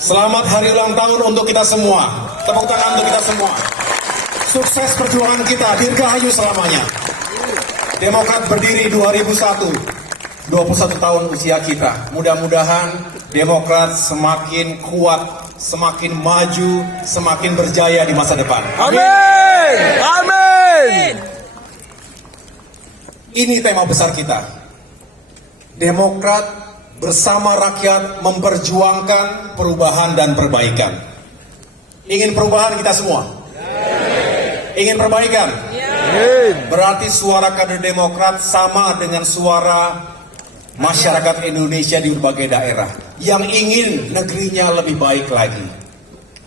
Selamat hari ulang tahun untuk kita semua. Tepuk tangan untuk kita semua. Sukses perjuangan kita, dirgahayu selamanya. Demokrat berdiri 2001, 21 tahun usia kita. Mudah-mudahan Demokrat semakin kuat, semakin maju, semakin berjaya di masa depan. Amin. Amin. Ini tema besar kita. Demokrat bersama rakyat memperjuangkan perubahan dan perbaikan. Ingin perubahan kita semua? Ingin perbaikan? Berarti suara kader Demokrat sama dengan suara masyarakat Indonesia di berbagai daerah yang ingin negerinya lebih baik lagi.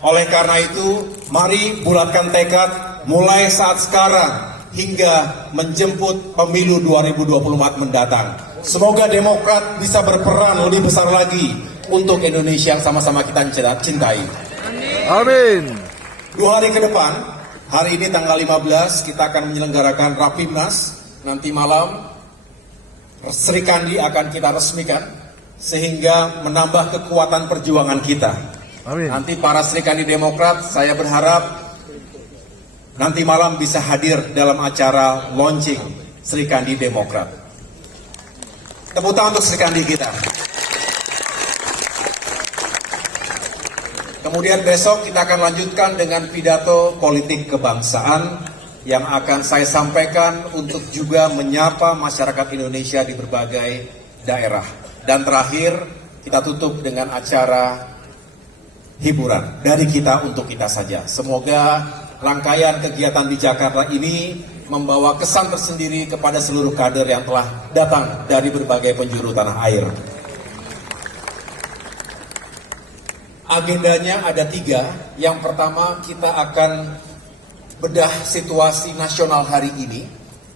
Oleh karena itu, mari bulatkan tekad mulai saat sekarang hingga menjemput pemilu 2024 mendatang. Semoga Demokrat bisa berperan lebih besar lagi untuk Indonesia yang sama-sama kita cintai. Amin. 2 hari ke depan, hari ini tanggal 15, kita akan menyelenggarakan Rapimnas. Nanti malam, Sri Kandi akan kita resmikan, sehingga menambah kekuatan perjuangan kita. Amin. Nanti para Sri Kandi Demokrat, saya berharap nanti malam bisa hadir dalam acara launching Sri Kandi Demokrat. Tepuk tangan untuk Sri Kandi kita. Kemudian besok kita akan lanjutkan dengan pidato politik kebangsaan yang akan saya sampaikan untuk juga menyapa masyarakat Indonesia di berbagai daerah. Dan terakhir kita tutup dengan acara hiburan dari kita untuk kita saja. Semoga rangkaian kegiatan di Jakarta ini membawa kesan tersendiri kepada seluruh kader yang telah datang dari berbagai penjuru tanah air. Agendanya ada 3. Yang pertama, kita akan bedah situasi nasional hari ini.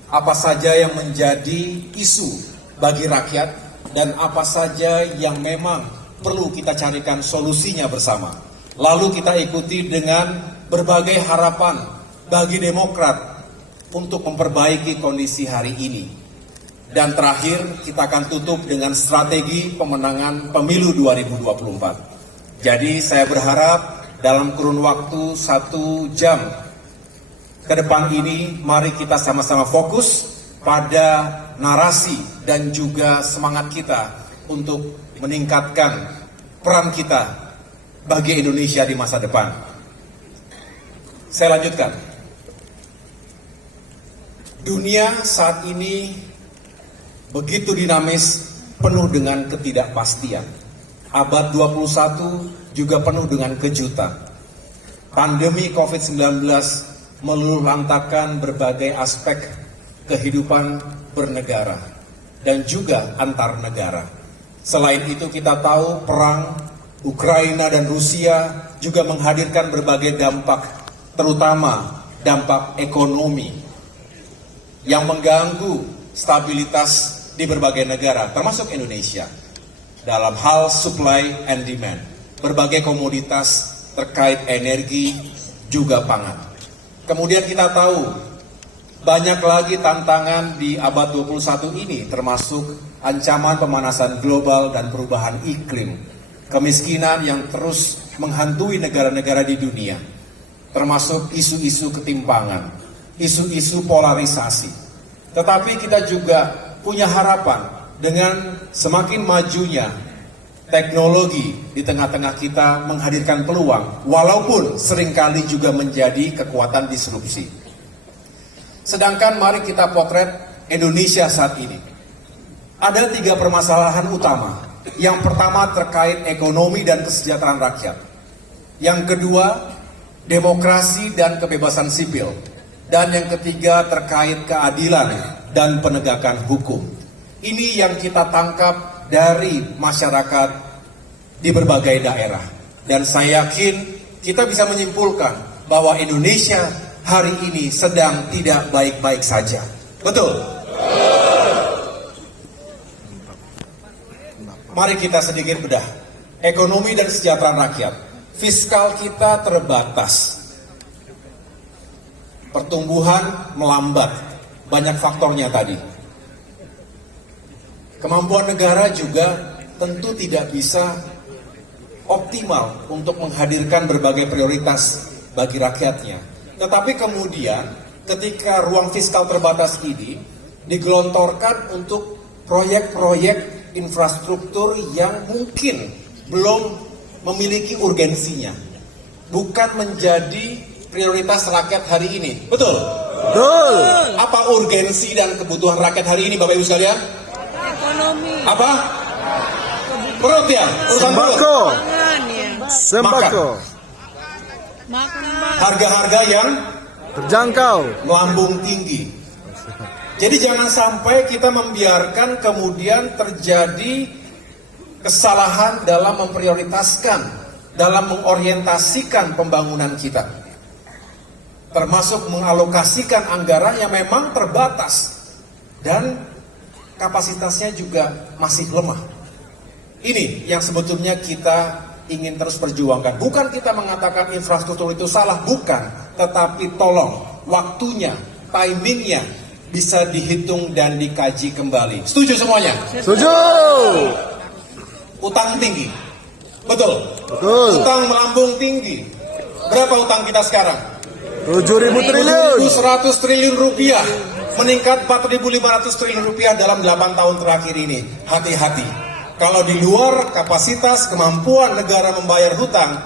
Apa saja yang menjadi isu bagi rakyat dan apa saja yang memang perlu kita carikan solusinya bersama. Lalu kita ikuti dengan berbagai harapan bagi Demokrat untuk memperbaiki kondisi hari ini. Dan terakhir kita akan tutup dengan strategi pemenangan pemilu 2024. Jadi saya berharap dalam kurun waktu 1 jam ke depan ini, mari kita sama-sama fokus pada narasi dan juga semangat kita untuk meningkatkan peran kita bagi Indonesia di masa depan. Saya lanjutkan. Dunia saat ini begitu dinamis, penuh dengan ketidakpastian. Abad 21 juga penuh dengan kejutan. Pandemi COVID-19 meluluhlantakkan berbagai aspek kehidupan bernegara dan juga antar negara. Selain itu kita tahu perang Ukraina dan Rusia juga menghadirkan berbagai dampak, terutama dampak ekonomi yang mengganggu stabilitas di berbagai negara, termasuk Indonesia, dalam hal supply and demand, berbagai komoditas terkait energi, juga pangan. Kemudian kita tahu, banyak lagi tantangan di abad 21 ini, termasuk ancaman pemanasan global dan perubahan iklim, kemiskinan yang terus menghantui negara-negara di dunia, termasuk isu-isu ketimpangan, isu-isu polarisasi. Tetapi kita juga punya harapan dengan semakin majunya teknologi di tengah-tengah kita menghadirkan peluang, walaupun seringkali juga menjadi kekuatan disrupsi. Sedangkan mari kita potret Indonesia saat ini. Ada 3 permasalahan utama. Yang pertama terkait ekonomi dan kesejahteraan rakyat. Yang kedua, demokrasi dan kebebasan sipil. Dan yang ketiga terkait keadilan dan penegakan hukum. Ini yang kita tangkap dari masyarakat di berbagai daerah. Dan saya yakin kita bisa menyimpulkan bahwa Indonesia hari ini sedang tidak baik-baik saja. Betul? Mari kita sedikit bedah. Ekonomi dan kesejahteraan rakyat. Fiskal kita terbatas. Pertumbuhan melambat, banyak faktornya tadi. Kemampuan negara juga tentu tidak bisa optimal untuk menghadirkan berbagai prioritas bagi rakyatnya. Tetapi kemudian ketika ruang fiskal terbatas ini digelontorkan untuk proyek-proyek infrastruktur yang mungkin belum memiliki urgensinya, bukan menjadi prioritas rakyat hari ini. Betul? Betul. Apa urgensi dan kebutuhan rakyat hari ini, Bapak Ibu sekalian? Ekonomi. Apa? Perut ya? Urusan perut. Sembako. Pangan ya. Sembako. Makan. Harga-harga yang Terjangkau. melambung tinggi. Jadi jangan sampai kita membiarkan kemudian terjadi kesalahan dalam memprioritaskan, dalam mengorientasikan pembangunan kita. Termasuk mengalokasikan anggaran yang memang terbatas dan kapasitasnya juga masih lemah. Ini yang sebetulnya kita ingin terus perjuangkan. Bukan kita mengatakan infrastruktur itu salah, bukan. Tetapi tolong waktunya, timingnya bisa dihitung dan dikaji kembali. Setuju semuanya? Setuju. Utang tinggi. Betul? Betul. Utang melambung tinggi. Berapa utang kita sekarang? 7.000 triliun. 7.100 triliun rupiah. Meningkat 4.500 triliun rupiah dalam 8 tahun terakhir ini. Hati-hati. Kalau di luar kapasitas kemampuan negara membayar hutang,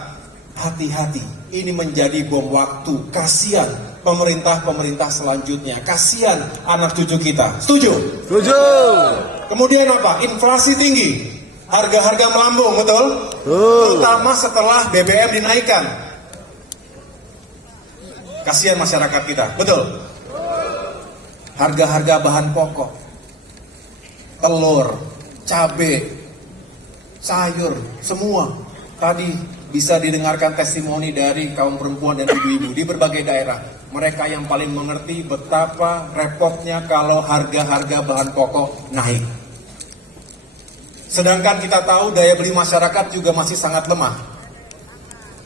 hati-hati. Ini menjadi bom waktu. Kasihan pemerintah-pemerintah selanjutnya. Kasihan anak cucu kita. Setuju? Setuju. Kemudian apa? Inflasi tinggi. Harga-harga melambung, betul? Terutama setelah BBM dinaikkan. Kasihan masyarakat kita, betul? Harga-harga bahan pokok, telur, cabai, sayur, semua. Tadi bisa didengarkan testimoni dari kaum perempuan dan ibu-ibu di berbagai daerah. Mereka yang paling mengerti betapa repotnya kalau harga-harga bahan pokok naik. Sedangkan kita tahu daya beli masyarakat juga masih sangat lemah.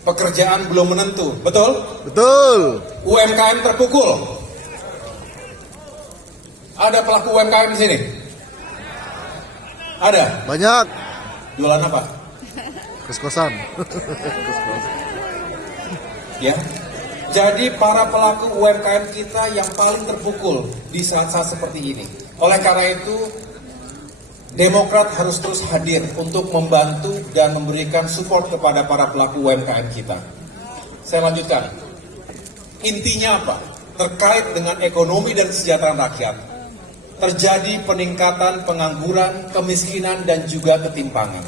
Pekerjaan belum menentu, betul? Betul. UMKM terpukul. Ada pelaku UMKM di sini? Ada. Banyak. Jualan apa? Kos-kosan. Ya. Jadi para pelaku UMKM kita yang paling terpukul di saat-saat seperti ini. Oleh karena itu, Demokrat harus terus hadir untuk membantu dan memberikan support kepada para pelaku UMKM kita. Saya lanjutkan. Intinya apa? Terkait dengan ekonomi dan kesejahteraan rakyat. Terjadi peningkatan pengangguran, kemiskinan, dan juga ketimpangan.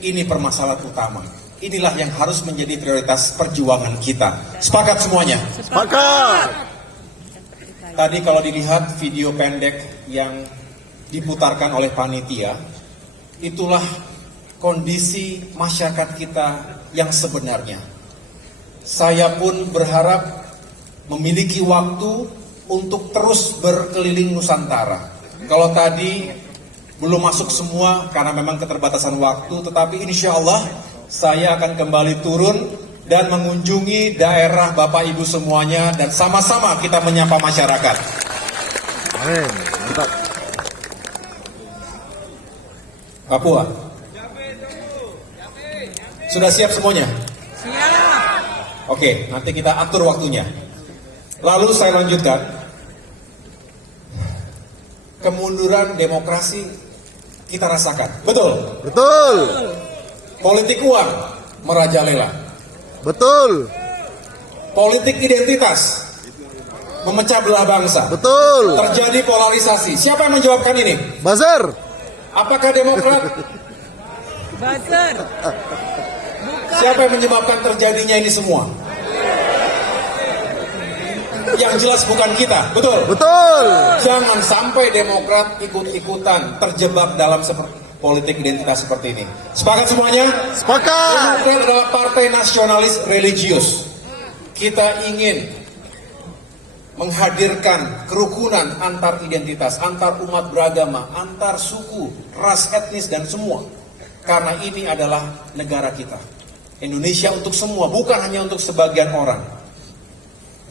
Ini permasalahan utama. Inilah yang harus menjadi prioritas perjuangan kita. Sepakat semuanya? Sepakat. Tadi kalau dilihat video pendek yang diputarkan oleh panitia, itulah kondisi masyarakat kita yang sebenarnya. Saya pun berharap memiliki waktu untuk terus berkeliling Nusantara. Kalau tadi belum masuk semua karena memang keterbatasan waktu, tetapi insya Allah saya akan kembali turun dan mengunjungi daerah Bapak Ibu semuanya dan sama-sama kita menyapa masyarakat. Amin. Mantap. Papua. Sudah siap semuanya? Siap. Oke, nanti kita atur waktunya. Lalu saya lanjutkan. Kemunduran demokrasi kita rasakan. Betul? Betul. Politik uang merajalela. Betul. Politik identitas memecah belah bangsa. Betul. Terjadi polarisasi. Siapa yang menjawabkan ini? Buzzer. Apakah Demokrat? Buzzer. Siapa yang menyebabkan terjadinya ini semua? Yang jelas bukan kita, betul? Betul. Jangan sampai Demokrat ikut-ikutan terjebak dalam politik identitas seperti ini. Sepakat semuanya? Sepakat. Demokrat adalah partai nasionalis religius. Kita ingin menghadirkan kerukunan antar identitas, antar umat beragama, antar suku, ras, etnis, dan semua. Karena ini adalah negara kita. Indonesia untuk semua, bukan hanya untuk sebagian orang.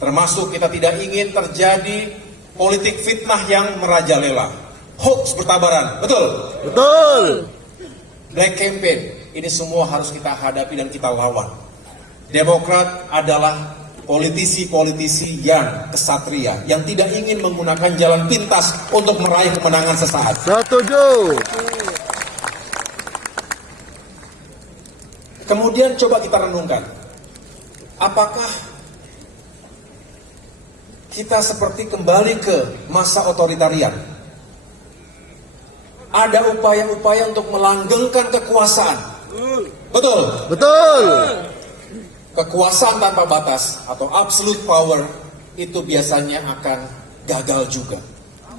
Termasuk kita tidak ingin terjadi politik fitnah yang merajalela. Hoax bertabaran, betul? Betul. Black campaign, Ini semua harus kita hadapi dan kita lawan. Demokrat adalah politisi-politisi yang kesatria, yang tidak ingin menggunakan jalan pintas untuk meraih kemenangan sesaat. Setuju. Kemudian coba kita renungkan, apakah kita seperti kembali ke masa otoritarian? Ada upaya-upaya untuk melanggengkan kekuasaan. Betul? Betul. Kekuasaan tanpa batas atau absolute power itu biasanya akan gagal juga.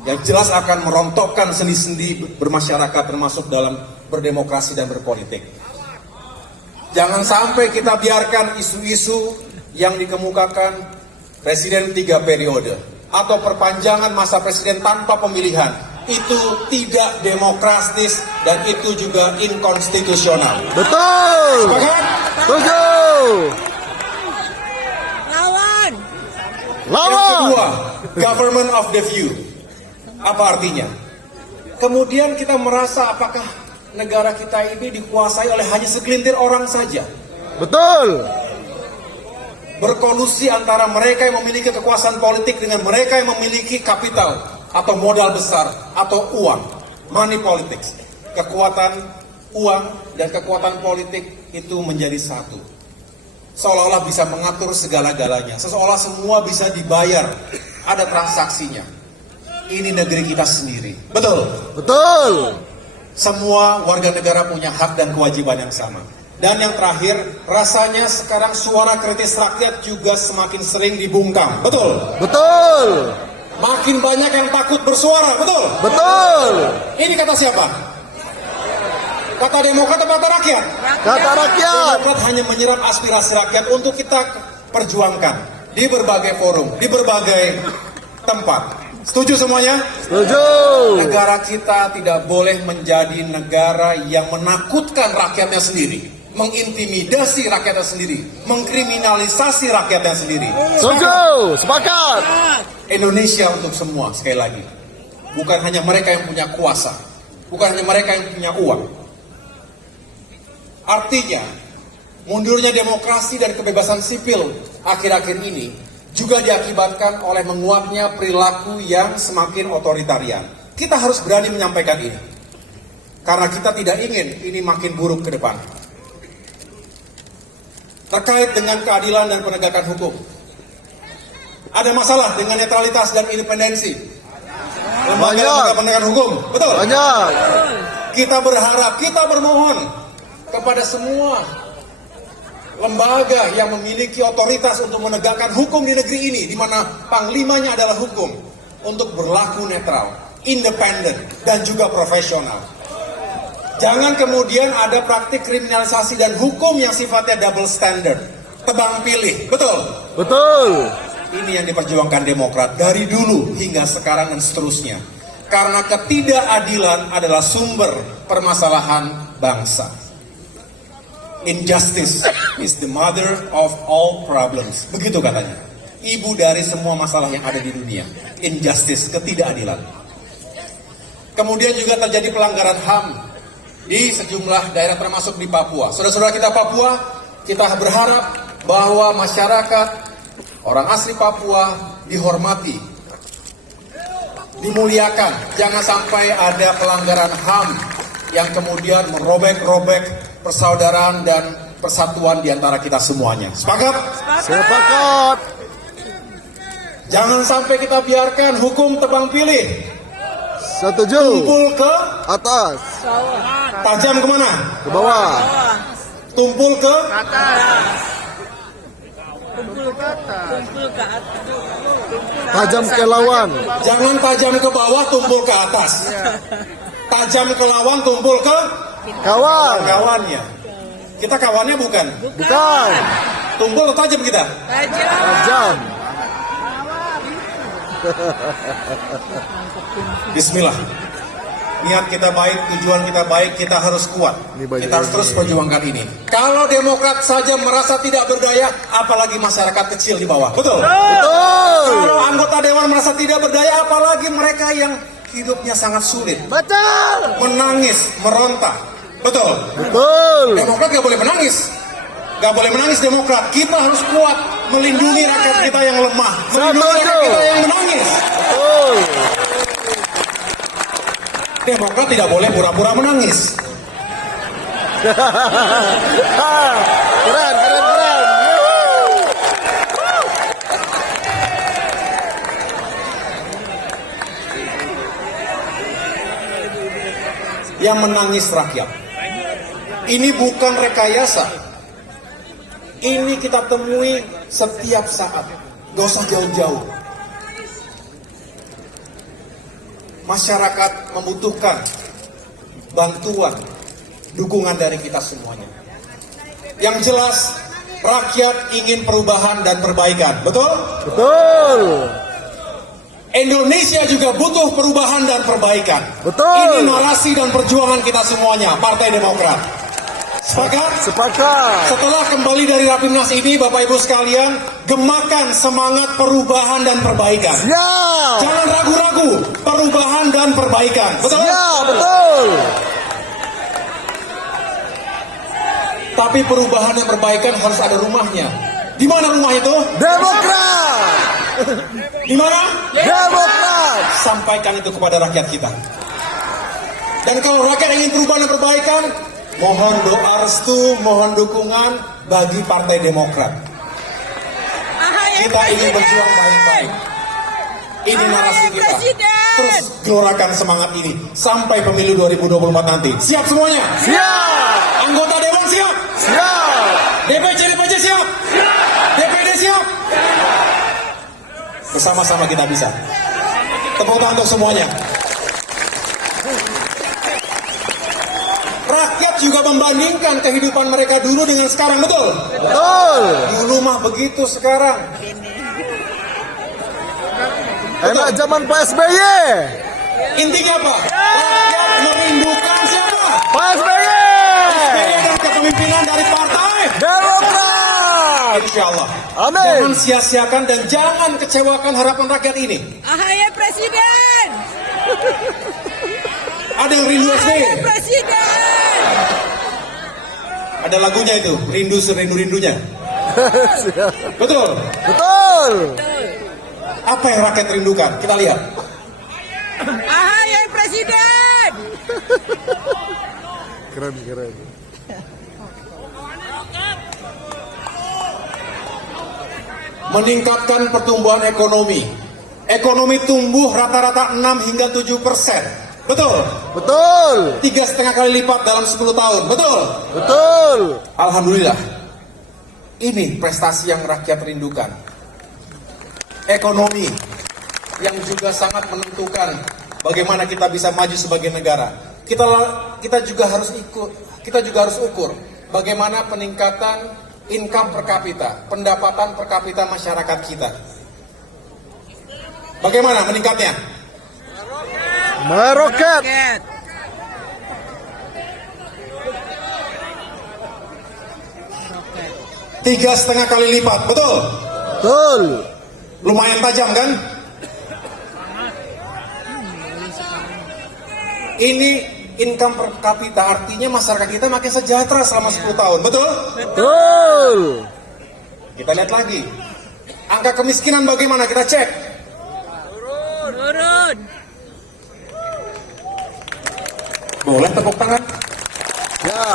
Yang jelas akan merontokkan sendi-sendi bermasyarakat termasuk dalam berdemokrasi dan berpolitik. Jangan sampai kita biarkan isu-isu yang dikemukakan presiden 3 periode atau perpanjangan masa presiden tanpa pemilihan. Itu tidak demokratis dan itu juga inkonstitusional. Betul. Sepakat? Setuju. Lawan. Yang Lawan. kedua, government of the few. Apa artinya? Kemudian kita merasa apakah negara kita ini dikuasai oleh hanya segelintir orang saja. Betul. Berkolusi antara mereka yang memiliki kekuasaan politik dengan mereka yang memiliki kapital atau modal besar atau uang, money politics. Kekuatan uang dan kekuatan politik itu menjadi satu. Seolah-olah bisa mengatur segala-galanya. Seolah semua bisa dibayar. Ada transaksinya. Ini negeri kita sendiri. Betul? Betul. Semua warga negara punya hak dan kewajiban yang sama. Dan yang terakhir, rasanya sekarang suara kritis rakyat juga semakin sering dibungkam. Betul? Betul. Makin banyak yang takut bersuara. Betul? Betul. Ini kata siapa? Kata Demokrat atau kata rakyat? Kata rakyat. Demokrat hanya menyerap aspirasi rakyat untuk kita perjuangkan di berbagai forum, di berbagai tempat. Setuju semuanya? Setuju. Negara kita tidak boleh menjadi negara yang menakutkan rakyatnya sendiri, mengintimidasi rakyatnya sendiri, mengkriminalisasi rakyatnya sendiri. Setuju. Sepakat. Indonesia untuk semua, sekali lagi. Bukan hanya mereka yang punya kuasa, bukan hanya mereka yang punya uang. Artinya, mundurnya demokrasi dan kebebasan sipil akhir-akhir ini juga diakibatkan oleh menguatnya perilaku yang semakin otoritarian. Kita harus berani menyampaikan ini. Karena kita tidak ingin ini makin buruk ke depan. Terkait dengan keadilan dan penegakan hukum. Ada masalah dengan netralitas dan independensi lembaga penegakan hukum. Betul? Banyak. Kita berharap, kita bermohon kepada semua lembaga yang memiliki otoritas untuk menegakkan hukum di negeri ini, di mana panglimanya adalah hukum, untuk berlaku netral, independen, dan juga profesional. Jangan kemudian ada praktik kriminalisasi dan hukum yang sifatnya double standard, tebang pilih. Betul? Betul. Ini yang diperjuangkan Demokrat dari dulu hingga sekarang dan seterusnya. Karena ketidakadilan adalah sumber permasalahan bangsa. Injustice is the mother of all problems. Begitu katanya. Ibu dari semua masalah yang ada di dunia. Injustice, ketidakadilan. Kemudian juga terjadi pelanggaran HAM di sejumlah daerah termasuk di Papua. Saudara-saudara kita Papua, kita berharap bahwa masyarakat orang asli Papua dihormati, dimuliakan. Jangan sampai ada pelanggaran HAM yang kemudian merobek-robek persaudaraan dan persatuan di antara kita semuanya. Sepakat? Sepakat. Jangan sampai kita biarkan hukum tebang pilih. Setuju. Tumpul ke Atas. tajam kemana? Ke bawah. Tumpul ke Tumpul ke atas. Tajam ke lawan. jangan tajam ke bawah, tumpul ke atas. Tajam ke lawan, tumpul ke Kawan. kawannya. Kita kawannya bukan. Bukan. Tumpul atau tajam kita? Tajam. Tajam. Bismillah. Niat kita baik, tujuan kita baik, kita harus kuat. Kita harus terus perjuangkan ini. Kalau Demokrat saja merasa tidak berdaya, apalagi masyarakat kecil di bawah. Betul? Betul. Kalau anggota dewan merasa tidak berdaya, apalagi mereka yang hidupnya sangat sulit. Betul. Menangis, meronta. Betul. Betul. Demokrat gak boleh menangis. Gak boleh menangis Demokrat. Kita harus kuat melindungi rakyat kita yang lemah. Melindungi rakyat kita yang menangis. Betul. Demokrat tidak boleh pura-pura menangis. Keren, keren, keren. Yuhu. Yang menangis rakyat. Ini bukan rekayasa. Ini kita temui setiap saat. Gak usah jauh-jauh. Masyarakat membutuhkan bantuan, dukungan dari kita semuanya. Yang jelas, rakyat ingin perubahan dan perbaikan. Betul? Betul. Indonesia juga butuh perubahan dan perbaikan. Betul. Ini narasi dan perjuangan kita semuanya, Partai Demokrat. Sepakat? Sepakat. Setelah kembali dari Rapimnas ini, Bapak Ibu sekalian, gemakan semangat perubahan dan perbaikan. Siap. Jangan ragu-ragu, perubahan dan perbaikan. Betul? Siap, betul. Tapi perubahan dan perbaikan harus ada rumahnya. Di mana rumah itu? Demokrat. Di mana? Demokrat. Sampaikan itu kepada rakyat kita. Dan kalau rakyat ingin perubahan dan perbaikan, mohon doa restu, mohon dukungan bagi Partai Demokrat. Kita ingin berjuang baik-baik. Ini narasi kita. Terus gelorakan semangat ini sampai pemilu 2024 nanti. Siap semuanya? Siap. Anggota Dewan siap? Siap. DPC siap? DPD siap? Bersama-sama kita bisa. Tepuk tangan untuk semuanya. Rakyat juga membandingkan kehidupan mereka dulu dengan sekarang, betul? Betul. Dulu mah begitu, sekarang Enak zaman Pak SBY. intinya apa? Rakyat merindukan siapa? Pak SBY. Dan kepemimpinan dari Partai Demokrat. Insya Allah. Amin. Jangan sia-siakan dan jangan kecewakan harapan rakyat ini. AHY Presiden. Ada yang rindu SBY? Presiden. Ada lagunya itu, rindu serindu-rindunya. Siap. Betul? Betul. Apa yang rakyat rindukan? Kita lihat. AHY Presiden. Keren, keren. Meningkatkan pertumbuhan ekonomi. Ekonomi tumbuh rata-rata 6 hingga 7%. Betul? Betul. 3,5 kali lipat dalam 10 tahun. Betul? Betul. Alhamdulillah. Ini prestasi yang rakyat rindukan. Ekonomi yang juga sangat menentukan bagaimana kita bisa maju sebagai negara. Kita juga harus ukur bagaimana peningkatan income per kapita, pendapatan per kapita masyarakat kita. Bagaimana meningkatnya? Meroket. 3,5 kali lipat, betul? Betul. Lumayan tajam kan? Ini income per kapita, artinya masyarakat kita makin sejahtera selama 10 tahun, betul? Betul. Kita lihat lagi. Angka kemiskinan bagaimana? Kita cek. Turun. Boleh tepuk tangan? Ya.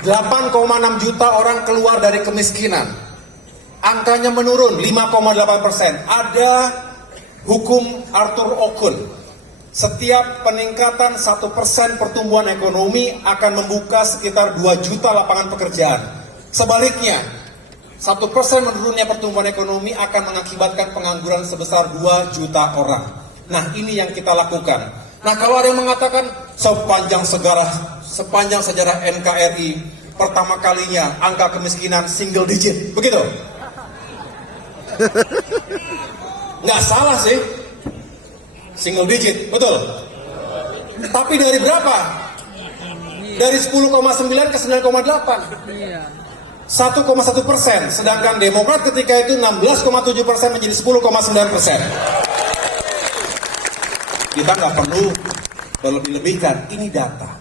8,6 juta orang keluar dari kemiskinan. Angkanya menurun 5,8%. Ada hukum Arthur Okun. Setiap peningkatan 1% pertumbuhan ekonomi akan membuka sekitar 2 juta lapangan pekerjaan. Sebaliknya, 1% menurunnya pertumbuhan ekonomi akan mengakibatkan pengangguran sebesar 2 juta orang. Nah, ini yang kita lakukan. Nah, kalau ada yang mengatakan sepanjang sejarah NKRI pertama kalinya angka kemiskinan single digit, begitu? Nggak salah sih, single digit, betul? Tapi dari berapa? Dari 10,9 ke 9,8. Iya. 1,1%, sedangkan Demokrat ketika itu 16,7% menjadi 10,9%. Kita nggak perlu berlebih-lebihkan, ini data.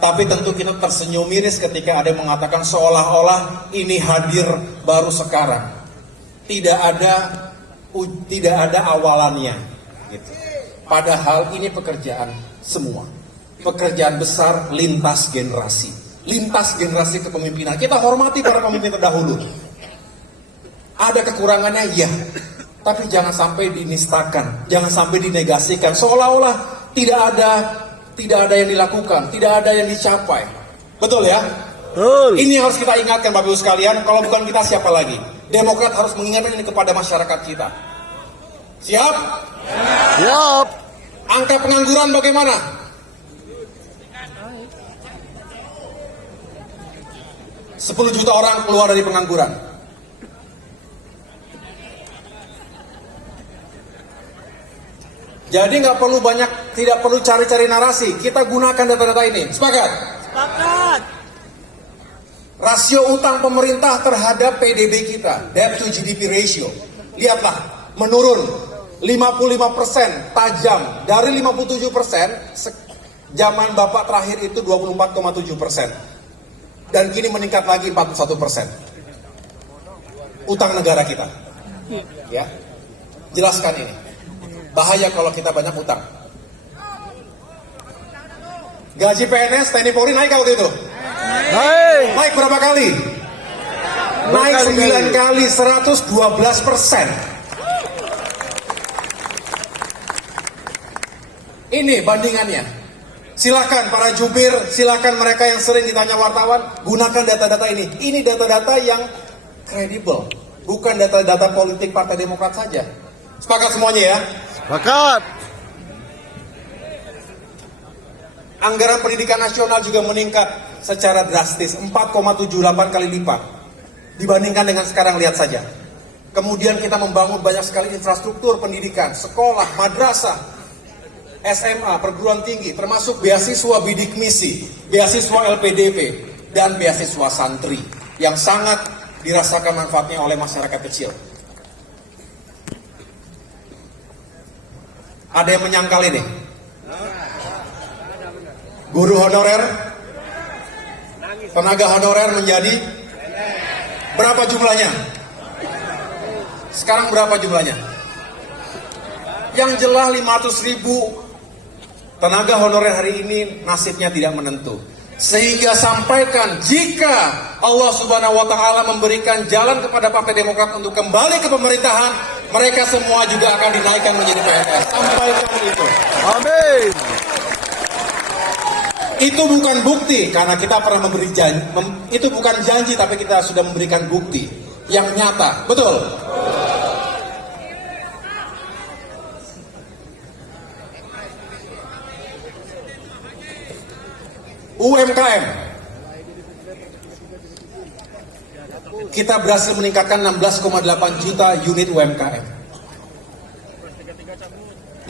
Tapi tentu kita tersenyum miris ketika ada yang mengatakan seolah-olah ini hadir baru sekarang. Tidak ada awalannya. Gitu. Padahal ini pekerjaan semua. Pekerjaan besar lintas generasi. Lintas generasi kepemimpinan. Kita hormati para pemimpin terdahulu. Ada kekurangannya, ya. Tapi jangan sampai dinistakan. Jangan sampai dinegasikan. Seolah-olah tidak ada yang dilakukan. Tidak ada yang dicapai. Betul ya? Betul. Ini harus kita ingatkan Bapak Ibu sekalian. Kalau bukan kita siapa lagi? Demokrat harus mengingatkan ini kepada masyarakat kita. Siap? Siap. Angka pengangguran bagaimana? Sepuluh juta orang keluar dari pengangguran. Jadi tidak perlu cari-cari narasi. Kita gunakan data-data ini. Sepakat? Sepakat. Rasio utang pemerintah terhadap PDB kita, debt to GDP ratio, lihatlah, menurun 55%, tajam. Dari 57%, zaman Bapak terakhir itu 24,7%. Dan kini meningkat lagi 41%. Utang negara kita. Ya, jelaskan ini. Bahaya kalau kita banyak utang. Gaji PNS, TNI Polri naik waktu itu? Naik berapa kali? Naik 9 kali, 112%. Ini bandingannya. Silakan para jubir, silakan mereka yang sering ditanya wartawan, gunakan data-data ini. Ini data-data yang kredibel, bukan data-data politik Partai Demokrat saja. Sepakat semuanya ya? Sepakat. Anggaran pendidikan nasional juga meningkat secara drastis, 4,78 kali lipat dibandingkan dengan sekarang, lihat saja. Kemudian kita membangun banyak sekali infrastruktur pendidikan, sekolah, madrasah, SMA, perguruan tinggi, termasuk beasiswa bidik misi, beasiswa LPDP, dan beasiswa santri yang sangat dirasakan manfaatnya oleh masyarakat kecil. Ada yang menyangkal ini? Guru honorer, tenaga honorer menjadi berapa jumlahnya? Sekarang berapa jumlahnya? Yang jelas 500.000 tenaga honorer hari ini nasibnya tidak menentu. Sehingga sampaikan jika Allah Subhanahu wa Ta'ala memberikan jalan kepada Partai Demokrat untuk kembali ke pemerintahan, mereka semua juga akan dinaikkan menjadi PNS. Sampaikan itu. Amin. Itu bukan bukti karena kita pernah memberi janji. Itu bukan janji, tapi kita sudah memberikan bukti yang nyata. Betul? UMKM. Kita berhasil meningkatkan 16,8 juta unit UMKM.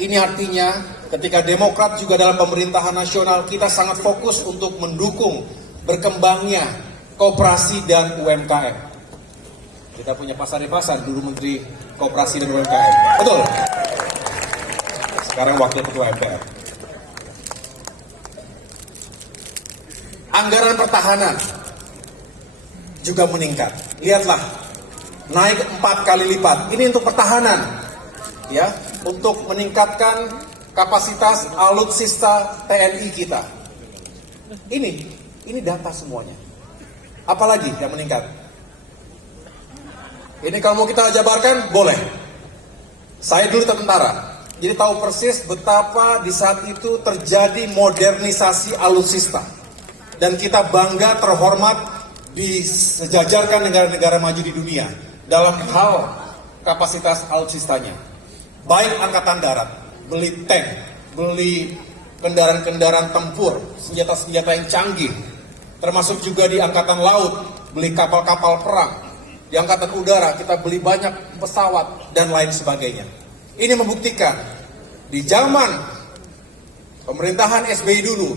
Ini artinya ketika Demokrat juga dalam pemerintahan nasional, kita sangat fokus untuk mendukung berkembangnya koperasi dan UMKM. Kita punya Pak Sari Pasar, dulu Menteri Koperasi dan UMKM. Betul? Sekarang Wakil Ketua MPR. Anggaran pertahanan juga meningkat. Lihatlah, naik 4 kali lipat. Ini untuk pertahanan, ya, untuk meningkatkan kapasitas alutsista TNI kita. Ini data semuanya. Apalagi yang meningkat? Ini kalau mau kita jabarkan, boleh. Saya dulu tentara, jadi tahu persis betapa di saat itu terjadi modernisasi alutsista. Dan kita bangga, terhormat, disejajarkan negara-negara maju di dunia dalam hal kapasitas alutsistanya. Baik angkatan darat, beli tank, beli kendaraan-kendaraan tempur, senjata-senjata yang canggih, termasuk juga di angkatan laut, beli kapal-kapal perang, di angkatan udara kita beli banyak pesawat dan lain sebagainya. Ini membuktikan di zaman pemerintahan SBY dulu,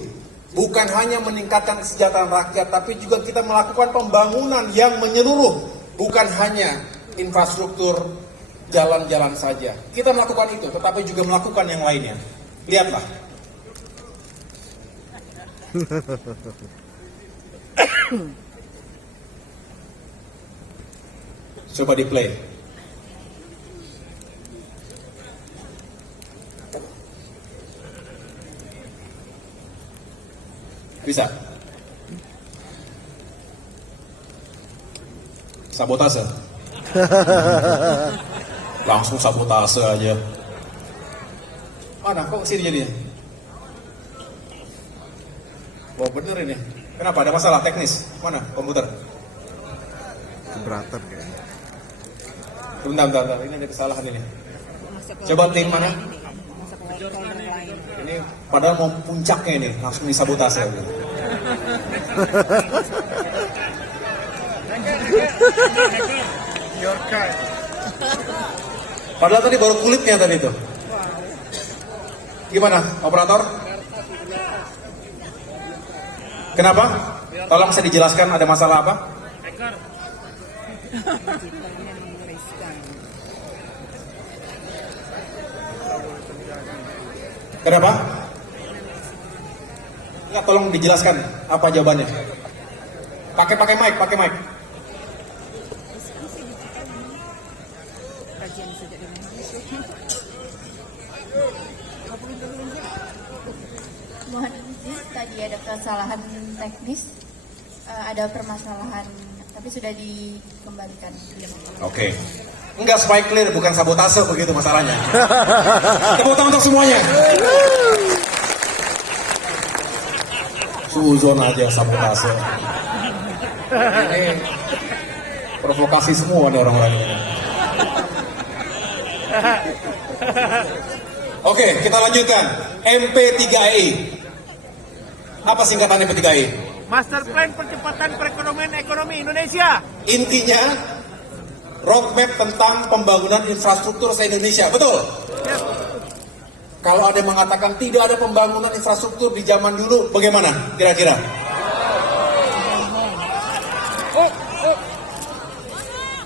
bukan hanya meningkatkan kesejahteraan rakyat, tapi juga kita melakukan pembangunan yang menyeluruh, bukan hanya infrastruktur jalan-jalan saja. Kita melakukan itu, tetapi juga melakukan yang lainnya. Lihatlah, Coba di play. Bisa. Sabotase. Langsung sabotase aja. Mana kok sini jadinya? Wah bener ini. Kenapa? Ada masalah teknis? Mana komputer? Keberatan kayaknya. Bentar. Ini ada kesalahan ini. Coba tim mana? Ini padahal mau puncaknya ini, langsung disabotase. Padahal tadi baru kulitnya tadi itu. Gimana, operator? Kenapa? Tolong saya dijelaskan ada masalah apa? Kenapa? Enggak, tolong dijelaskan apa jawabannya. Pakai mic. Mohon izin, tadi ada kesalahan teknis, ada permasalahan, tapi sudah dikembalikan. Oke. Enggak, supaya clear, bukan sabotase begitu masalahnya. Tepuk tangan untuk semuanya. Suzon aja sabotase. Ini provokasi semua nih orang-orang ini. Oke, kita lanjutkan. MP3I. Apa singkatan MP3I? Master Plan Percepatan Perekonomian Ekonomi Indonesia. Intinya roadmap tentang pembangunan infrastruktur se-Indonesia, betul? Ya. Kalau ada yang mengatakan tidak ada pembangunan infrastruktur di zaman dulu, bagaimana kira-kira?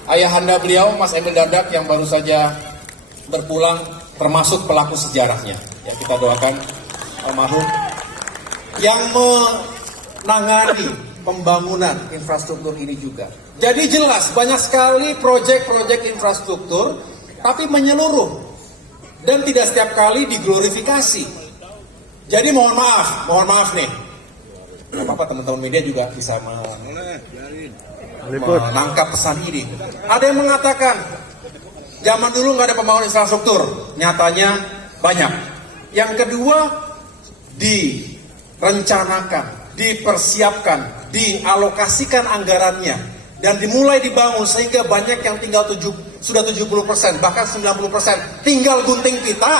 Ayahanda beliau, Mas Emil Dardak yang baru saja berpulang, termasuk pelaku sejarahnya. Ya, kita doakan almarhum yang menangani pembangunan infrastruktur ini juga. Jadi jelas banyak sekali proyek-proyek infrastruktur, tapi menyeluruh dan tidak setiap kali diglorifikasi. Jadi mohon maaf nih. Gak apa-apa, teman-teman media juga bisa menangkap pesan ini. Ada yang mengatakan zaman dulu nggak ada pembangunan infrastruktur, nyatanya banyak. Yang kedua, direncanakan, dipersiapkan, dialokasikan anggarannya, dan dimulai dibangun sehingga banyak yang tinggal sudah 70%, bahkan 90%, tinggal gunting pita.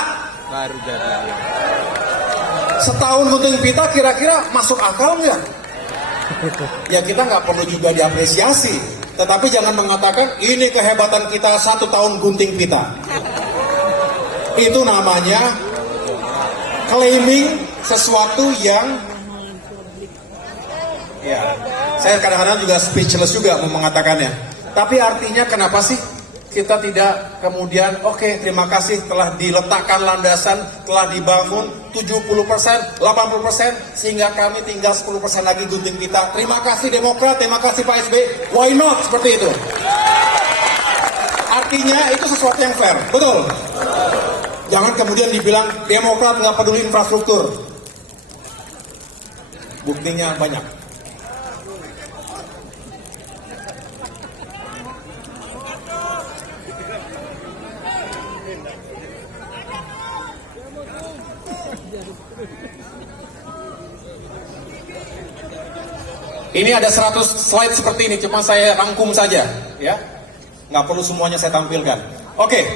Baru jadi. Setahun gunting pita kira-kira masuk akal nggak? Ya kita nggak perlu juga diapresiasi, tetapi jangan mengatakan ini kehebatan kita 1 tahun gunting pita. Itu namanya claiming sesuatu yang ya, saya kadang-kadang juga speechless juga mau mengatakannya. Tapi artinya kenapa sih kita tidak kemudian oke, terima kasih telah diletakkan landasan, telah dibangun 70%, 80%, sehingga kami tinggal 10% lagi gunting pita. Terima kasih Demokrat, terima kasih Pak SBY. Why not seperti itu? Artinya itu sesuatu yang fair, betul? Jangan kemudian dibilang Demokrat nggak peduli infrastruktur. Buktinya banyak. Ini ada 100 slide seperti ini, cuma saya rangkum saja, ya. Nggak perlu semuanya saya tampilkan. Oke,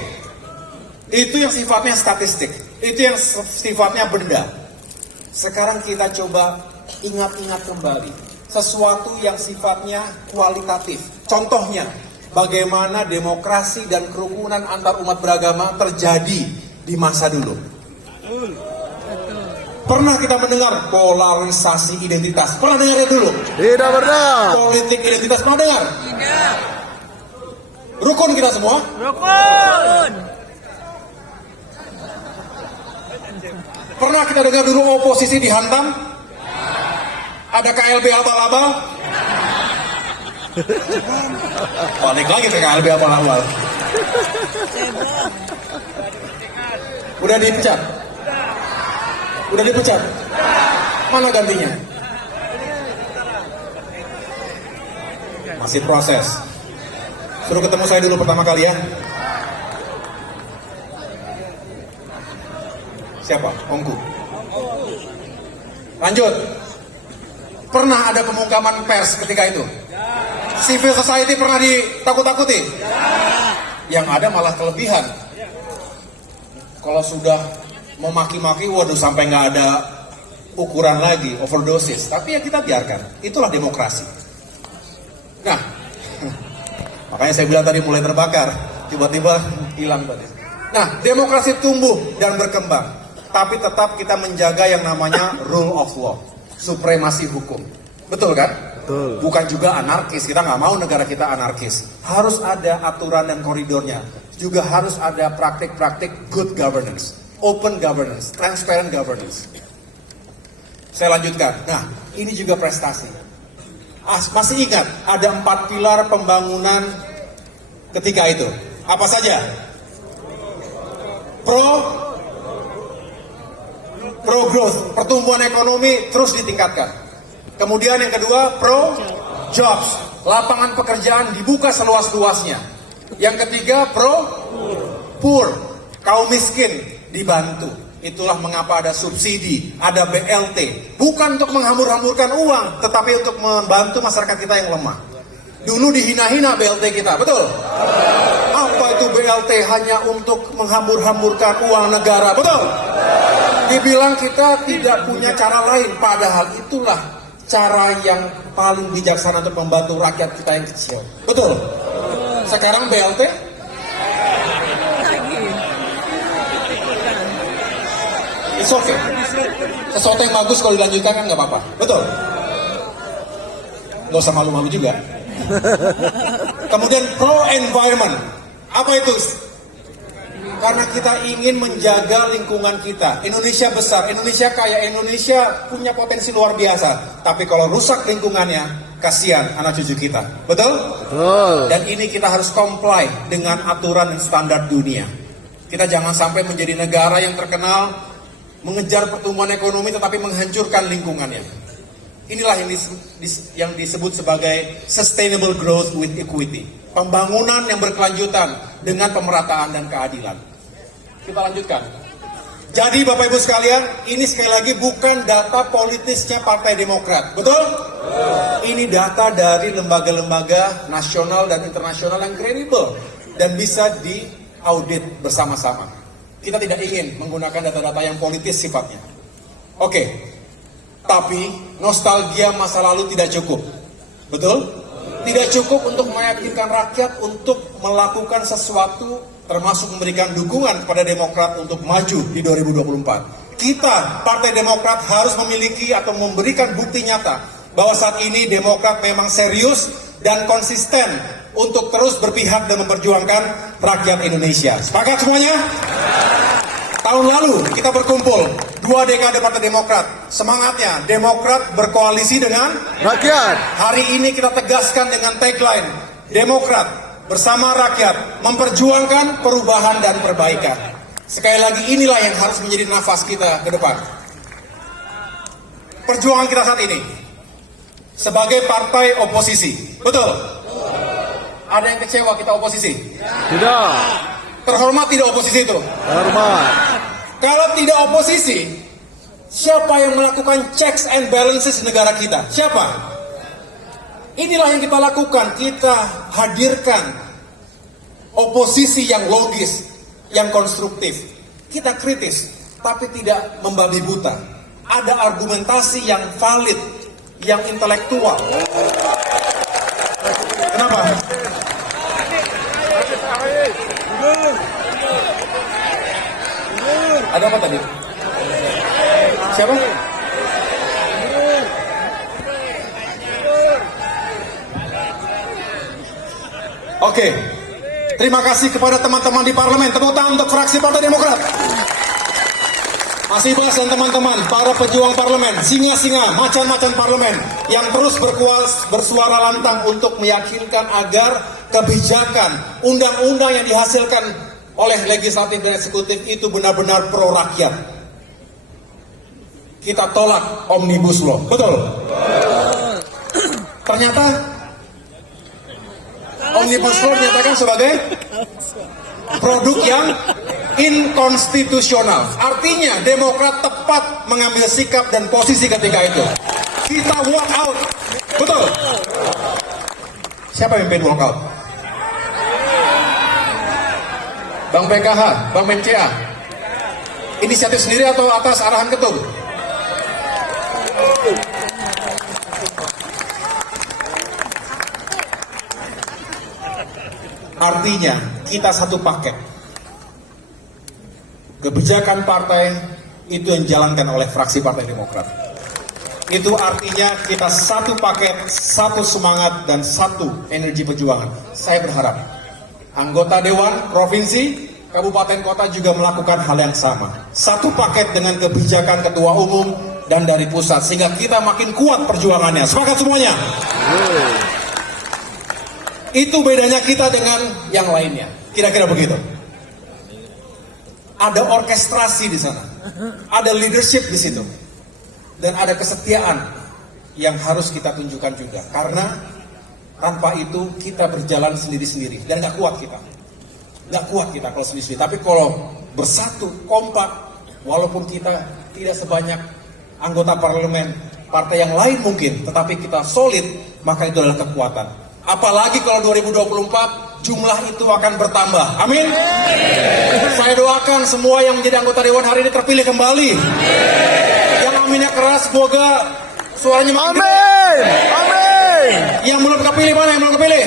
itu yang sifatnya statistik, itu yang sifatnya benda. Sekarang kita coba ingat-ingat kembali sesuatu yang sifatnya kualitatif. Contohnya, bagaimana demokrasi dan kerukunan antar umat beragama terjadi di masa dulu. Pernah kita mendengar polarisasi identitas? Pernah dengar dulu? Tidak pernah. Politik identitas pernah dengar? Tidak. Rukun kita semua? Rukun. Pernah kita dengar dulu oposisi dihantam? Ada KLB abal-abal? Balik lagi ke KLB abal-abal. Udah dipecat? Udah dipecat? Mana gantinya? Masih proses. Suruh ketemu saya dulu pertama kali ya. Siapa? Ongku. Lanjut. Pernah ada pemungkaman pers ketika itu? Civil society pernah ditakut-takuti? Yang ada malah kelebihan. Kalau sudah memaki-maki, waduh sampai nggak ada ukuran lagi, overdosis. Tapi ya kita biarkan. Itulah demokrasi. Nah, makanya saya bilang tadi mulai terbakar, tiba-tiba hilang tadi. Nah, demokrasi tumbuh dan berkembang. Tapi tetap kita menjaga yang namanya rule of law, supremasi hukum. Betul kan? Betul. Bukan juga anarkis, kita nggak mau negara kita anarkis. Harus ada aturan dan koridornya. Juga harus ada praktik-praktik good governance, open governance, transparent governance. Saya lanjutkan. Nah, ini juga prestasi. Masih ingat, ada 4 pilar pembangunan ketika itu. Apa saja? Pro growth, pertumbuhan ekonomi terus ditingkatkan. Kemudian yang kedua, pro jobs, lapangan pekerjaan dibuka seluas-luasnya. Yang ketiga, pro poor, kaum miskin dibantu. Itulah mengapa ada subsidi, ada BLT. Bukan untuk menghambur-hamburkan uang, tetapi untuk membantu masyarakat kita yang lemah. Dulu dihina-hina BLT kita, betul? Apa itu BLT? Hanya untuk menghambur-hamburkan uang negara, betul? Dibilang kita tidak punya cara lain, padahal itulah cara yang paling bijaksana untuk membantu rakyat kita yang kecil. Betul? Sekarang BLT? It's okay. Sesuatu yang bagus kalau dilanjutkan kan nggak apa-apa. Betul? Nggak usah malu-malu juga. Kemudian pro environment. Apa itu? Karena kita ingin menjaga lingkungan kita. Indonesia besar, Indonesia kaya, Indonesia punya potensi luar biasa. Tapi kalau rusak lingkungannya, kasihan anak cucu kita. Betul? Betul. Dan ini kita harus comply dengan aturan dan standar dunia. Kita jangan sampai menjadi negara yang terkenal mengejar pertumbuhan ekonomi tetapi menghancurkan lingkungannya. Inilah yang disebut sebagai sustainable growth with equity. Pembangunan yang berkelanjutan dengan pemerataan dan keadilan. Kita lanjutkan. Jadi Bapak Ibu sekalian, ini sekali lagi bukan data politisnya Partai Demokrat. Betul? Ini data dari lembaga-lembaga nasional dan internasional yang kredibel dan bisa diaudit bersama-sama. Kita tidak ingin menggunakan data-data yang politis sifatnya. Oke. Tapi nostalgia masa lalu tidak cukup. Betul? Tidak cukup untuk meyakinkan rakyat untuk melakukan sesuatu, termasuk memberikan dukungan kepada Demokrat untuk maju di 2024. Kita, Partai Demokrat harus memiliki atau memberikan bukti nyata bahwa saat ini Demokrat memang serius dan konsisten untuk terus berpihak dan memperjuangkan rakyat Indonesia. Sepakat semuanya? Tahun lalu kita berkumpul 2 dekade Partai Demokrat. Semangatnya Demokrat berkoalisi dengan Rakyat. Hari ini kita tegaskan dengan tagline Demokrat bersama rakyat memperjuangkan perubahan dan perbaikan. Sekali lagi inilah yang harus menjadi nafas kita ke depan. Perjuangan kita saat ini sebagai partai oposisi. Betul? Ada yang kecewa kita oposisi? Tidak. Terhormat tidak oposisi itu? Hormat. Kalau tidak oposisi, siapa yang melakukan checks and balances negara kita? Siapa? Inilah yang kita lakukan. Kita hadirkan oposisi yang logis, yang konstruktif. Kita kritis, tapi tidak membabi buta. Ada argumentasi yang valid, yang intelektual. Kenapa? Ada apa tadi? Siapa? Oke. Terima kasih kepada teman-teman di parlemen. Tepuk tangan untuk fraksi Partai Demokrat. Mas Ibas dan teman-teman, para pejuang parlemen, singa-singa, macan-macan parlemen yang terus bersuara lantang untuk meyakinkan agar kebijakan, undang-undang yang dihasilkan oleh legislatif dan eksekutif itu benar-benar pro rakyat. Kita tolak Omnibus Law, betul? Ternyata Omnibus Law dinyatakan sebagai produk yang inkonstitusional. Artinya Demokrat tepat mengambil sikap dan posisi ketika itu. Kita walk out. Betul. Siapa yang pimpin walk out? Bang PKH, Bang MCA. Inisiatif sendiri atau atas arahan ketum? Artinya kita satu paket. Kebijakan partai itu yang dijalankan oleh fraksi Partai Demokrat. Itu artinya kita satu paket, satu semangat, dan satu energi perjuangan. Saya berharap anggota Dewan Provinsi, Kabupaten Kota juga melakukan hal yang sama. Satu paket dengan kebijakan Ketua Umum dan dari pusat, sehingga kita makin kuat perjuangannya. Semangat semuanya. Itu bedanya kita dengan yang lainnya. Kira-kira begitu. Ada orkestrasi di sana, ada leadership di situ, dan ada kesetiaan yang harus kita tunjukkan juga. Karena tanpa itu kita berjalan sendiri-sendiri dan nggak kuat kita kalau sendiri-sendiri. Tapi kalau bersatu, kompak, walaupun kita tidak sebanyak anggota parlemen partai yang lain mungkin, tetapi kita solid, maka itu adalah kekuatan. Apalagi kalau 2024 jumlah itu akan bertambah. Amin. Saya doakan semua yang menjadi anggota Dewan hari ini terpilih kembali. Yang aminnya keras, semoga suaranya makin gede. Amin. Yang belum kepilih mana? Yang belum kepilih?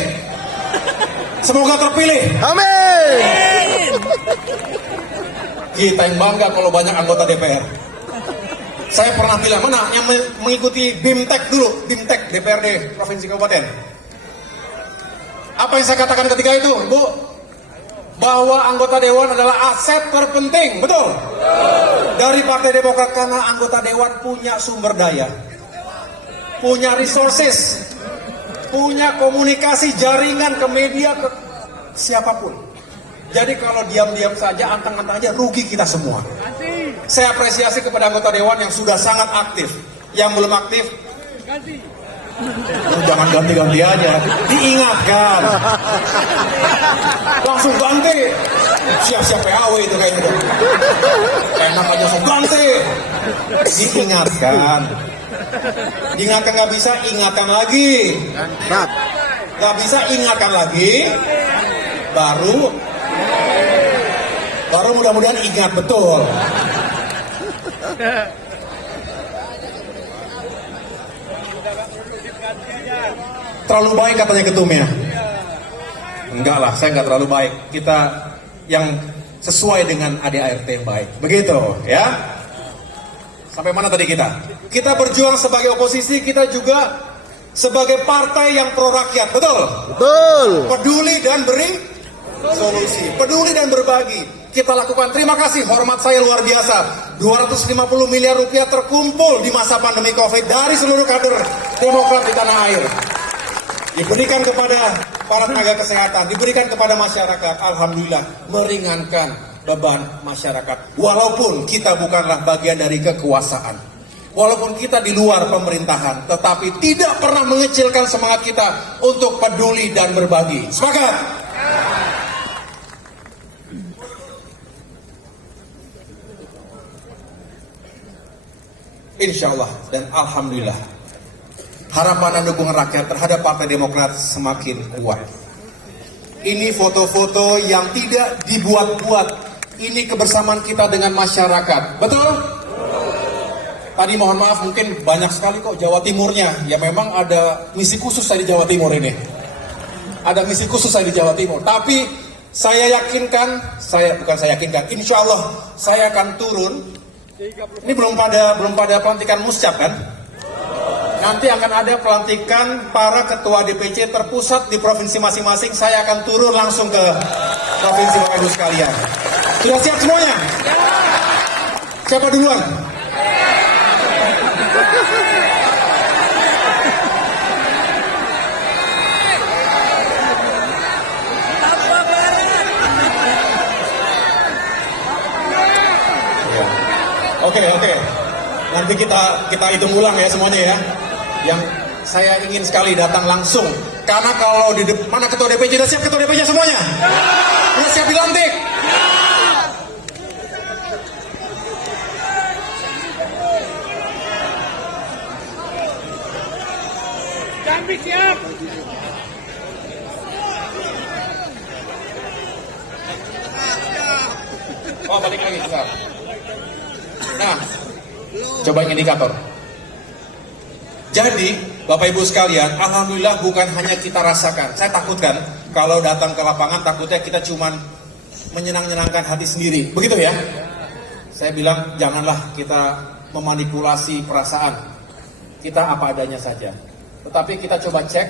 Semoga terpilih. Amin. Kita yang bangga kalau banyak anggota DPR. Saya pernah bilang, mana yang mengikuti BIMTEK dulu, BIMTEK DPRD Provinsi Kabupaten. Apa yang saya katakan ketika itu, Bu? Bahwa anggota Dewan adalah aset terpenting, betul? Dari Partai Demokrat, karena anggota Dewan punya sumber daya, punya resources, punya komunikasi, jaringan ke media, ke siapapun. Jadi kalau diam-diam saja, anteng-anteng aja, rugi kita semua. Saya apresiasi kepada anggota Dewan yang sudah sangat aktif. Yang belum aktif, jangan ganti-ganti aja, diingatkan, langsung ganti, siap-siap PAW itu kayak gitu, enak aja langsung ganti, diingatkan nggak bisa, ingatkan lagi, nggak bisa, ingatkan lagi, baru mudah-mudahan ingat betul. Terlalu baik katanya ketumnya. Enggak lah, saya enggak terlalu baik. Kita yang sesuai dengan ADART yang baik. Begitu ya. Sampai mana tadi kita? Kita berjuang sebagai oposisi, kita juga sebagai partai yang pro rakyat. Betul? Betul. Peduli dan beri solusi. Peduli dan berbagi. Kita lakukan. Terima kasih, hormat saya luar biasa. 250 miliar rupiah terkumpul di masa pandemi Covid dari seluruh kader Demokrat di tanah air. Diberikan kepada para tenaga kesehatan, diberikan kepada masyarakat. Alhamdulillah, meringankan beban masyarakat. Walaupun kita bukanlah bagian dari kekuasaan, walaupun kita di luar pemerintahan, tetapi tidak pernah mengecilkan semangat kita untuk peduli dan berbagi. Sepakat? Insya Allah dan Alhamdulillah, harapan dan dukungan rakyat terhadap Partai Demokrat semakin kuat. Ini foto-foto yang tidak dibuat-buat. Ini kebersamaan kita dengan masyarakat. Betul? Tadi mohon maaf, mungkin banyak sekali kok Jawa Timurnya. Ya memang ada misi khusus saya di Jawa Timur ini. Ada misi khusus saya di Jawa Timur. Tapi saya yakinkan, insya Allah saya akan turun. Ini belum pada pelantikan muscap kan? Nanti akan ada pelantikan para ketua DPC terpusat di provinsi masing-masing. Saya akan turun langsung ke provinsi Bapak Ibu sekalian. Sudah siap semuanya? Siapa duluan? Oke. Nanti kita hitung ulang ya semuanya ya. Yang saya ingin sekali datang langsung. Karena kalau di mana ketua DPJ, udah siap ketua DPJ semuanya? Udah siap dilantik? Jambi siap. Oh, balik lagi sebentar. Nah, coba indikator. Jadi, Bapak Ibu sekalian, alhamdulillah bukan hanya kita rasakan. Saya takutkan kalau datang ke lapangan, takutnya kita cuman menyenangkan hati sendiri. Begitu ya? Saya bilang janganlah kita memanipulasi perasaan. Kita apa adanya saja. Tetapi kita coba cek,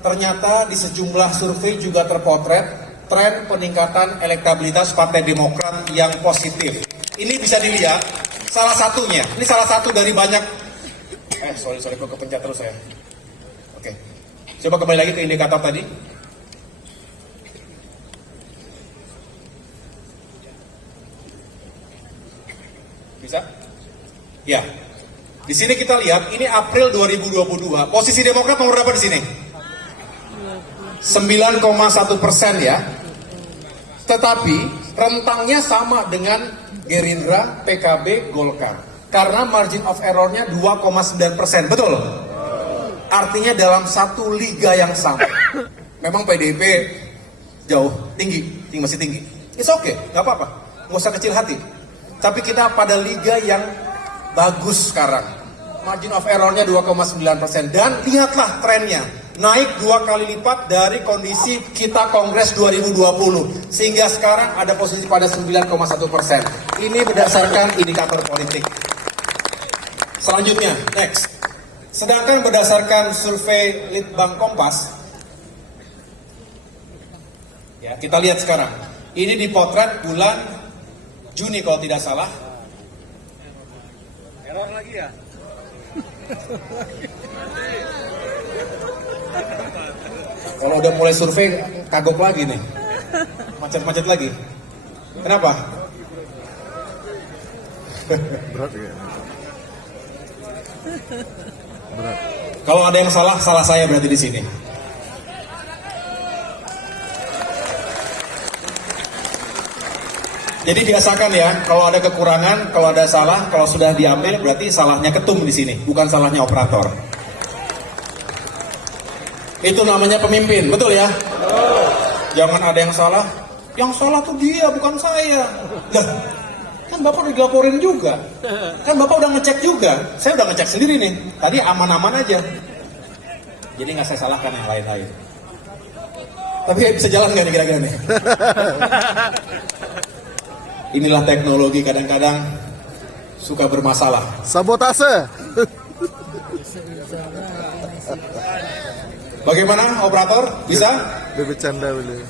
ternyata di sejumlah survei juga terpotret tren peningkatan elektabilitas Partai Demokrat yang positif. Ini bisa dilihat salah satunya. Ini salah satu dari banyak. Sorry, kok kepencet terus saya. Oke. Coba kembali lagi ke indikator tadi. Bisa? Ya. Di sini kita lihat, ini April 2022. Posisi Demokrat nomor berapa di sini? 9,1% ya. Tetapi rentangnya sama dengan Gerindra, PKB, Golkar. Karena margin of error-nya 2,9%. Betul? Artinya dalam satu liga yang sama. Memang PDIP jauh, masih tinggi. It's okay, nggak apa-apa. Nggak usah kecil hati. Tapi kita pada liga yang bagus sekarang. Margin of error-nya 2,9%. Dan lihatlah trennya. Naik 2 kali lipat dari kondisi kita Kongres 2020. Sehingga sekarang ada posisi pada 9,1%. Ini berdasarkan indikator politik. Selanjutnya, next. Sedangkan berdasarkan survei Litbang Kompas, ya kita lihat sekarang. Ini dipotret bulan Juni kalau tidak salah. Error lagi ya? Kalau udah mulai survei, kagok lagi nih. Macet-macet lagi. Kenapa? Berat ya. Berat. Kalau ada yang salah, salah saya berarti di sini. Jadi biasakan ya, kalau ada kekurangan, kalau ada salah, kalau sudah diambil berarti salahnya ketum di sini, bukan salahnya operator. Itu namanya pemimpin, betul ya? Jangan ada yang salah tuh dia, bukan saya. Lah, kan Bapak udah dilaporin juga. Kan Bapak udah ngecek juga. Saya udah ngecek sendiri nih. Tadi aman-aman aja. Jadi nggak saya salahkan yang lain-lain. Tapi bisa jalan nggak nih kira-kira nih? Inilah teknologi kadang-kadang suka bermasalah. Sabotase. Bagaimana operator? Bisa? Bercanda boleh.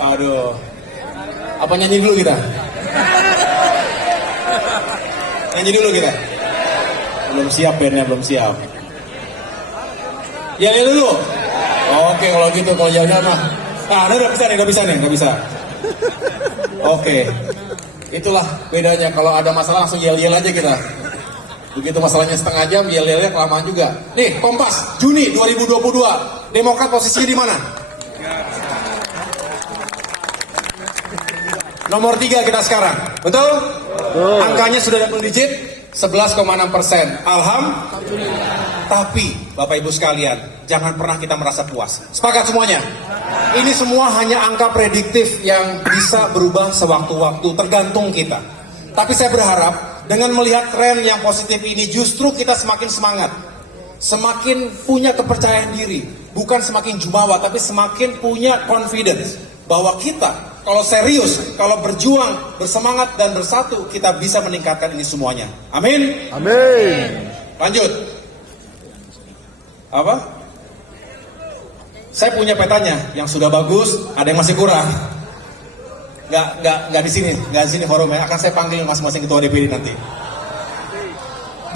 Aduh. Apa nyanyi dulu kita? Nyanyi dulu kita? Belum siap bandnya, belum siap. Ya dulu. Oke, kalau gitu, kalau jauh-jauh mah. Nah, udah bisa. Oke. Itulah bedanya, kalau ada masalah langsung yel-yel aja kita. Begitu masalahnya setengah jam, yel-yelnya kelamaan juga. Nih, Kompas, Juni 2022. Demokrat posisinya di mana? Nomor 3 kita sekarang, betul? Angkanya sudah double digit, 11,6%. Alhamdulillah. Tapi, Bapak Ibu sekalian, jangan pernah kita merasa puas. Sepakat semuanya? Ini semua hanya angka prediktif yang bisa berubah sewaktu-waktu, tergantung kita. Tapi saya berharap, dengan melihat tren yang positif ini, justru kita semakin semangat. Semakin punya kepercayaan diri. Bukan semakin jumawa, tapi semakin punya confidence. Bahwa kita, kalau serius, kalau berjuang, bersemangat, dan bersatu, kita bisa meningkatkan ini semuanya. Amin? Amin. Lanjut. Apa? Saya punya petanya, yang sudah bagus, ada yang masih kurang. nggak di sini forumnya. Akan saya panggil masing-masing ketua DPD nanti.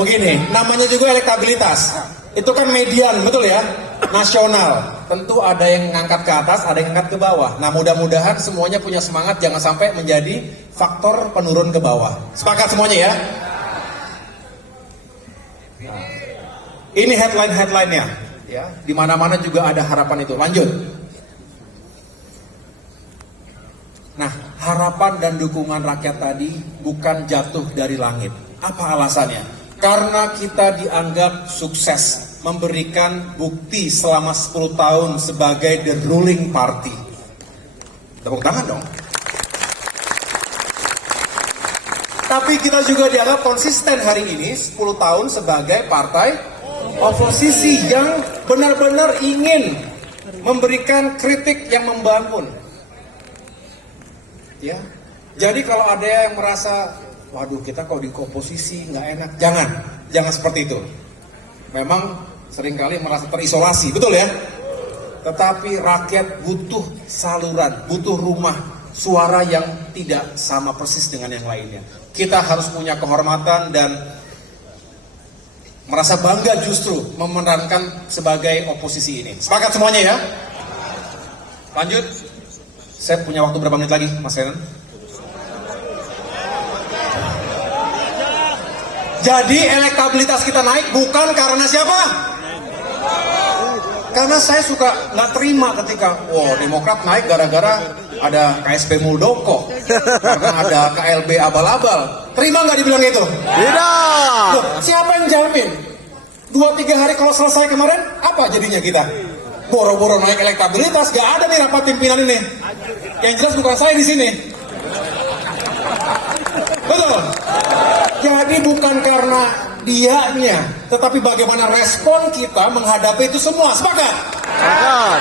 Begini, namanya juga elektabilitas. Itu kan median, betul ya? Nasional. Tentu ada yang ngangkat ke atas, ada yang ngangkat ke bawah. Nah, mudah-mudahan semuanya punya semangat, jangan sampai menjadi faktor penurun ke bawah. Sepakat semuanya ya? Nah, ini headline-headline-nya. Ya, di mana-mana juga ada harapan itu. Lanjut. Nah, harapan dan dukungan rakyat tadi bukan jatuh dari langit. Apa alasannya? Karena kita dianggap sukses memberikan bukti selama 10 tahun sebagai the ruling party. Tepuk tangan dong. Tapi kita juga dianggap konsisten hari ini 10 tahun sebagai partai oposisi yang benar-benar ingin memberikan kritik yang membangun. Ya. Jadi kalau ada yang merasa waduh kita kalau di oposisi nggak enak, jangan seperti itu. Memang seringkali merasa terisolasi, betul ya? Tetapi rakyat butuh saluran, butuh rumah, suara yang tidak sama persis dengan yang lainnya. Kita harus punya kehormatan dan merasa bangga justru memenangkan sebagai oposisi ini. Sepakat semuanya ya? Lanjut. Saya punya waktu berapa menit lagi, Mas Renan? Jadi elektabilitas kita naik bukan karena siapa? Karena saya suka nggak terima ketika Demokrat naik gara-gara ada KSP Muldoko, karena ada KLB abal-abal. Terima nggak dibilang itu? Tidak. Loh, siapa yang jamin? 2-3 hari kalau selesai kemarin, apa jadinya kita? Boro-boro naik elektabilitas, nggak ada nih rapat pimpinan ini. Yang jelas bukan saya di sini. Betul. Jadi bukan karena dianya, tetapi bagaimana respon kita menghadapi itu semua. Sepakat? Sepakat.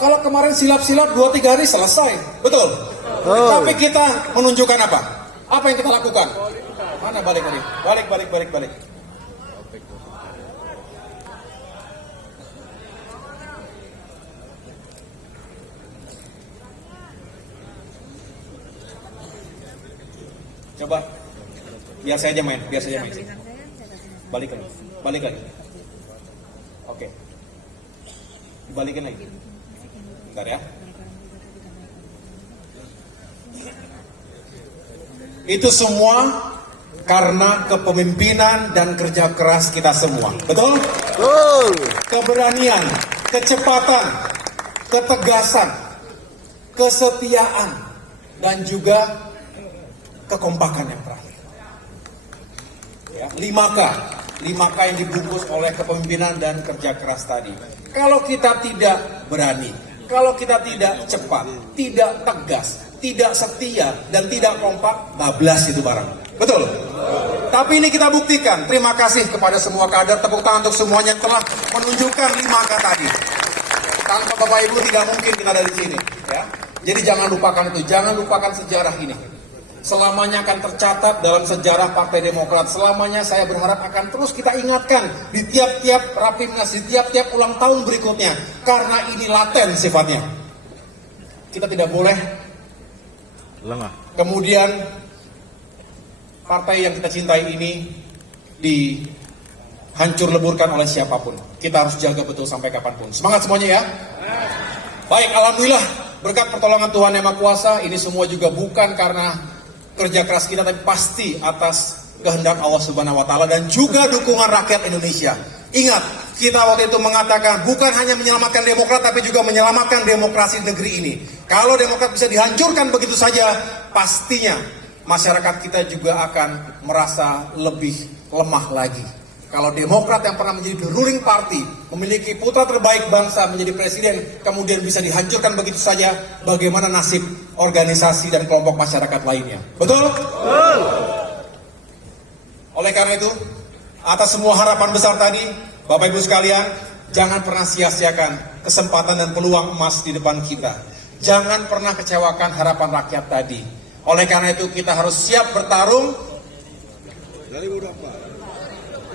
Kalau kemarin silap-silap 2-3 hari selesai, betul? Tapi kita menunjukkan apa? Apa yang kita lakukan? Mana balik. Coba, biar saya aja main. Balik lagi. Oke. Balikin lagi. Bentar ya. Itu semua karena kepemimpinan dan kerja keras kita semua. Betul? Betul. Keberanian, kecepatan, ketegasan, kesetiaan, dan juga kekompakan yang terakhir. Ya, 5K yang dibungkus oleh kepemimpinan dan kerja keras tadi. Kalau kita tidak berani, kalau kita tidak cepat, tidak tegas, tidak setia, dan tidak kompak, bablas itu barang. Betul? Tapi ini kita buktikan. Terima kasih kepada semua kader. Tepuk tangan untuk semuanya yang telah menunjukkan 5K tadi. Tanpa Bapak Ibu tidak mungkin kita ada di sini. Ya. Jadi jangan lupakan itu. Jangan lupakan sejarah ini. Selamanya akan tercatat dalam sejarah Partai Demokrat. Selamanya saya berharap akan terus kita ingatkan di tiap-tiap Rapimnas, di tiap-tiap ulang tahun berikutnya. Karena ini laten sifatnya. Kita tidak boleh Lengah. kemudian partai yang kita cintai ini dihancur leburkan oleh siapapun. Kita harus jaga betul sampai kapanpun. Semangat semuanya ya. Baik, alhamdulillah berkat pertolongan Tuhan Yang Maha Kuasa, ini semua juga bukan karena kerja keras kita, tapi pasti atas kehendak Allah Subhanahu wa Ta'ala dan juga dukungan rakyat Indonesia. Ingat, kita waktu itu mengatakan bukan hanya menyelamatkan Demokrat, tapi juga menyelamatkan demokrasi negeri ini. Kalau Demokrat bisa dihancurkan begitu saja, pastinya masyarakat kita juga akan merasa lebih lemah lagi. Kalau Demokrat yang pernah menjadi the ruling party, memiliki putra terbaik bangsa menjadi presiden, kemudian bisa dihancurkan begitu saja, bagaimana nasib organisasi dan kelompok masyarakat lainnya? Betul? Betul. Oleh karena itu, atas semua harapan besar tadi, Bapak Ibu sekalian, jangan pernah sia-siakan kesempatan dan peluang emas di depan kita. Jangan pernah kecewakan harapan rakyat tadi. Oleh karena itu, kita harus siap bertarung 2024.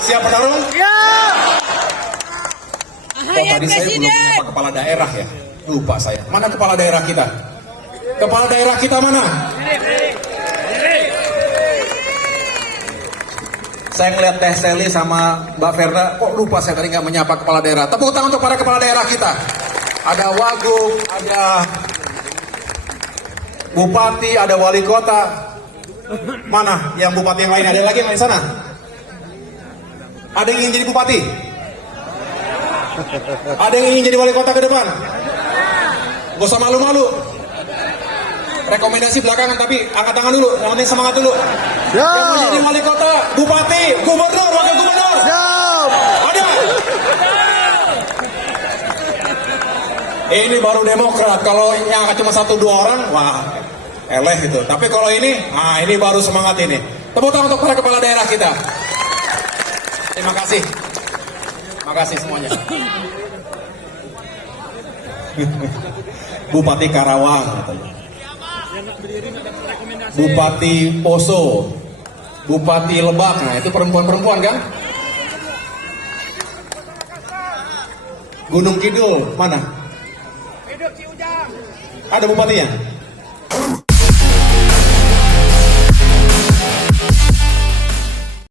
Siap bertarung? Ya. Oh, tadi saya belum menyapa kepala daerah ya. Lupa saya. Mana kepala daerah kita? Kepala daerah kita mana? Saya ngeliat Teh Seli sama Mbak Verda, kok lupa saya tadi nggak menyapa kepala daerah. Tepuk tangan untuk para kepala daerah kita. Ada wagub, ada bupati, ada wali kota. Mana yang bupati yang lain? Ada lagi yang lain sana? Ada yang ingin jadi bupati? Ada yang ingin jadi wali kota ke depan? Gak usah malu-malu. Rekomendasi belakangan, tapi angkat tangan dulu. Yang penting semangat dulu. Siap. Yang mau jadi wali kota, bupati, gubernur, wakil gubernur. Siap. Ada? Ini baru Demokrat. Kalau yang cuma 1-2 orang, wah, eleh gitu. Tapi kalau ini, nah ini baru semangat ini. Tepuk tangan untuk para kepala daerah kita. Terima kasih. Terima kasih semuanya. Bupati Karawang, katanya. Bupati Poso, Bupati Lebak, nah itu perempuan-perempuan kan? Gunung Kidul, mana? Ada bupatinya?